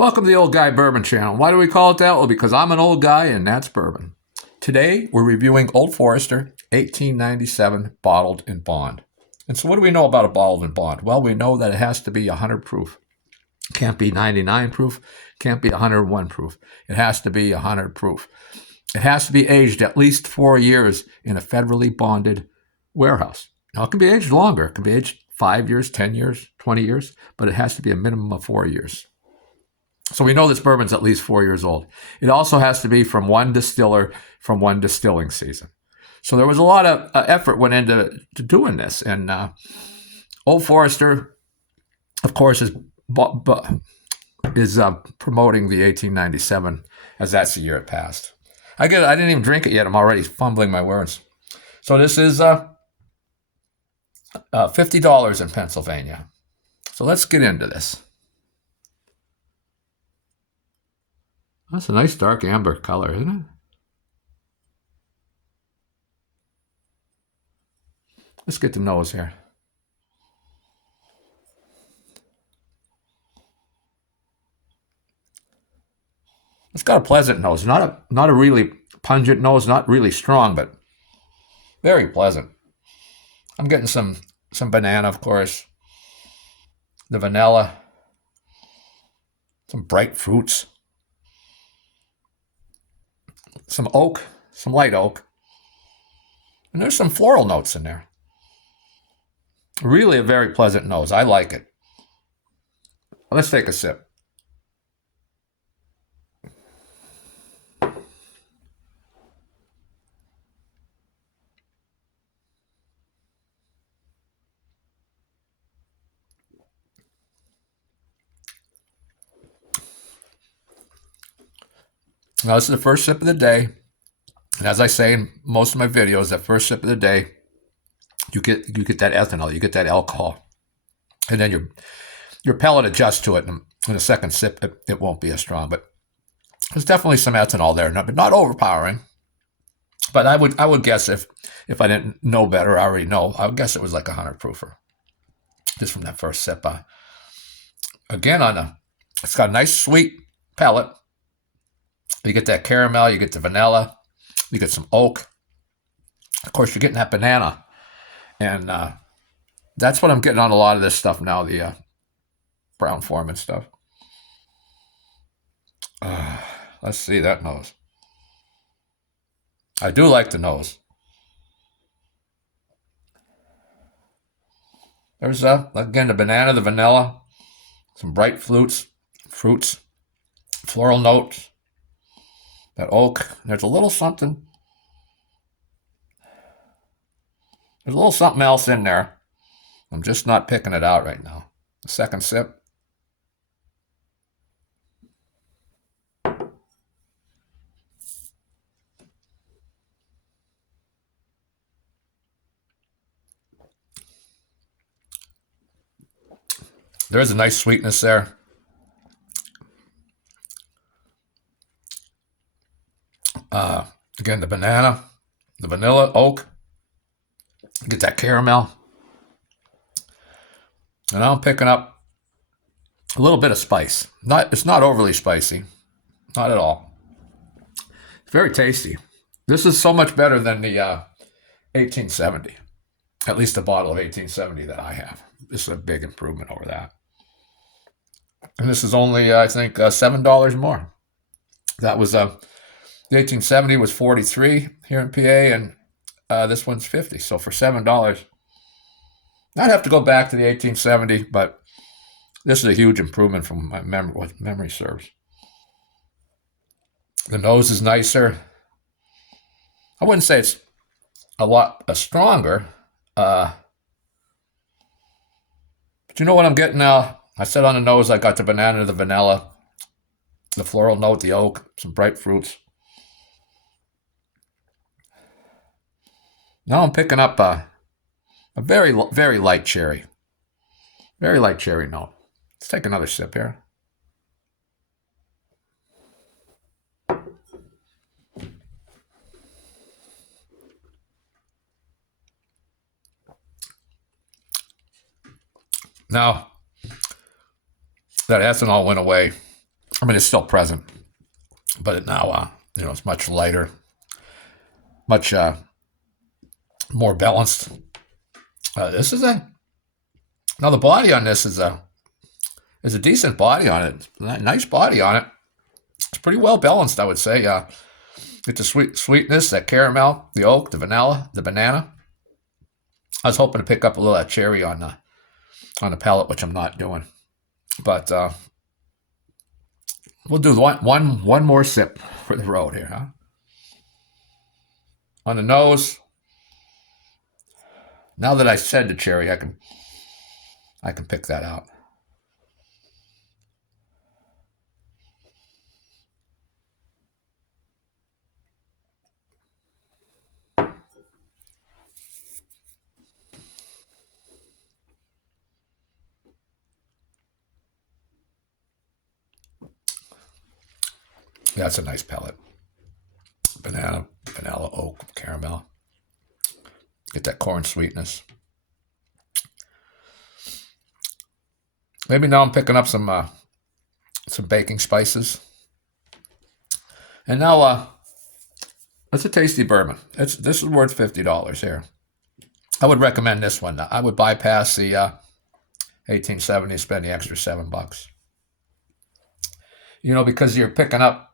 Welcome to the Old Guy Bourbon Channel. Why do we call it that? Well, because I'm an old guy and that's bourbon. Today, we're reviewing Old Forester 1897 Bottled in Bond. And so what do we know about a bottled in bond? Well, we know that it has to be 100 proof. Can't be 99 proof, can't be 101 proof. It has to be 100 proof. It has to be aged at least 4 years in a federally bonded warehouse. Now, it can be aged longer. It can be aged 5 years, 10 years, 20 years, but it has to be a minimum of 4 years. So we know this bourbon's at least 4 years old. It also has to be from one distiller from one distilling season. So there was a lot of effort went into doing this. And Old Forester, of course, is promoting the 1897 as that's the year it passed. I didn't even drink it yet. I'm already fumbling my words. So this is $50 in Pennsylvania. So let's get into this. That's a nice dark amber color, isn't it? Let's get the nose here. It's got a pleasant nose, not a really pungent nose, not really strong, but very pleasant. I'm getting some banana, of course, the vanilla, some bright fruits, some oak, some light oak, and there's some floral notes in there. Really a very pleasant nose. I like it. Let's take a sip. Now, this is the first sip of the day. And as I say in most of my videos, that first sip of the day, you get that ethanol, you get that alcohol. And then your palate adjusts to it. And in the second sip, it won't be as strong. But there's definitely some ethanol there, but not overpowering. But I would guess if I didn't know better, I already know, I would guess it was like 100 proofer. Just from that first sip. Again, it's got a nice sweet palate. You get that caramel, you get the vanilla, you get some oak. Of course, you're getting that banana. And that's what I'm getting on a lot of this stuff now, the Brown-Forman stuff. Let's see that nose. I do like the nose. There's, again, the banana, the vanilla, some bright fruits, floral notes. That oak, there's a little something. There's a little something else in there. I'm just not picking it out right now. The second sip. There is a nice sweetness there. Again, the banana, the vanilla, oak. Get that caramel. And I'm picking up a little bit of spice. It's not overly spicy. Not at all. It's very tasty. This is so much better than the 1870. At least the bottle of 1870 that I have. This is a big improvement over that. And this is only, I think, $7 more. That was the 1870 was 43 here in PA, and this one's 50. So for $7, I'd have to go back to the 1870, but this is a huge improvement from my what memory serves. The nose is nicer. I wouldn't say it's a lot stronger, but you know what I'm getting now? I said on the nose I got the banana, the vanilla, the floral note, the oak, some bright fruits. Now I'm picking up a very, very light cherry. Very light cherry note. Let's take another sip here. Now, that ethanol went away. I mean, it's still present, but it now, it's much lighter, much more balanced. This is now the body on this is a decent body on it. Nice body on it. It's pretty well balanced, I would say. Get the sweetness, that caramel, the oak, the vanilla, the banana. I was hoping to pick up a little of that cherry on the palate, which I'm not doing. But we'll do one more sip for the road here, huh? On the nose. Now that I said the cherry, I can pick that out. That's a nice palate. Banana, vanilla, oak, caramel. Get that corn sweetness. Maybe now I'm picking up some baking spices. And now it's a tasty bourbon. This is worth $50 here. I would recommend this one. I would bypass the 1870, spend the extra $7. Because you're picking up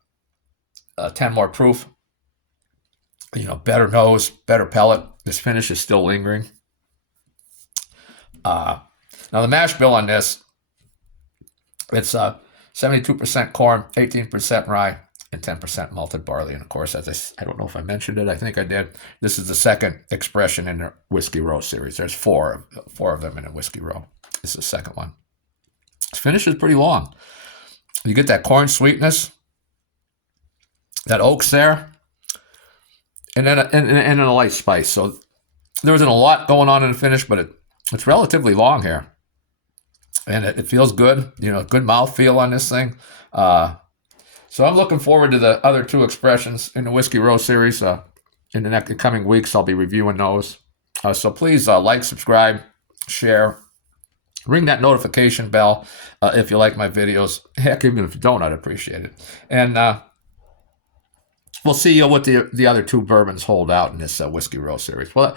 10 more proof. Better nose, better palate. This finish is still lingering. Now the mash bill on this, it's 72% corn, 18% rye, and 10% malted barley. And of course, I don't know if I mentioned it. I think I did. This is the second expression in the Whiskey Row series. There's four of them in a Whiskey Row. This is the second one. This finish is pretty long. You get that corn sweetness, that oak's there, and then a light spice. So there isn't a lot going on in the finish, but it's relatively long here. And it feels good, good mouthfeel on this thing. So I'm looking forward to the other two expressions in the Whiskey Row series. In the coming weeks, I'll be reviewing those. So please like, subscribe, share, ring that notification bell if you like my videos. Heck, even if you don't, I'd appreciate it. And we'll see what the other two bourbons hold out in this Whiskey Row series. Well,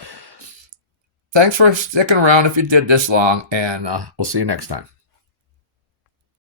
thanks for sticking around if you did this long, and we'll see you next time.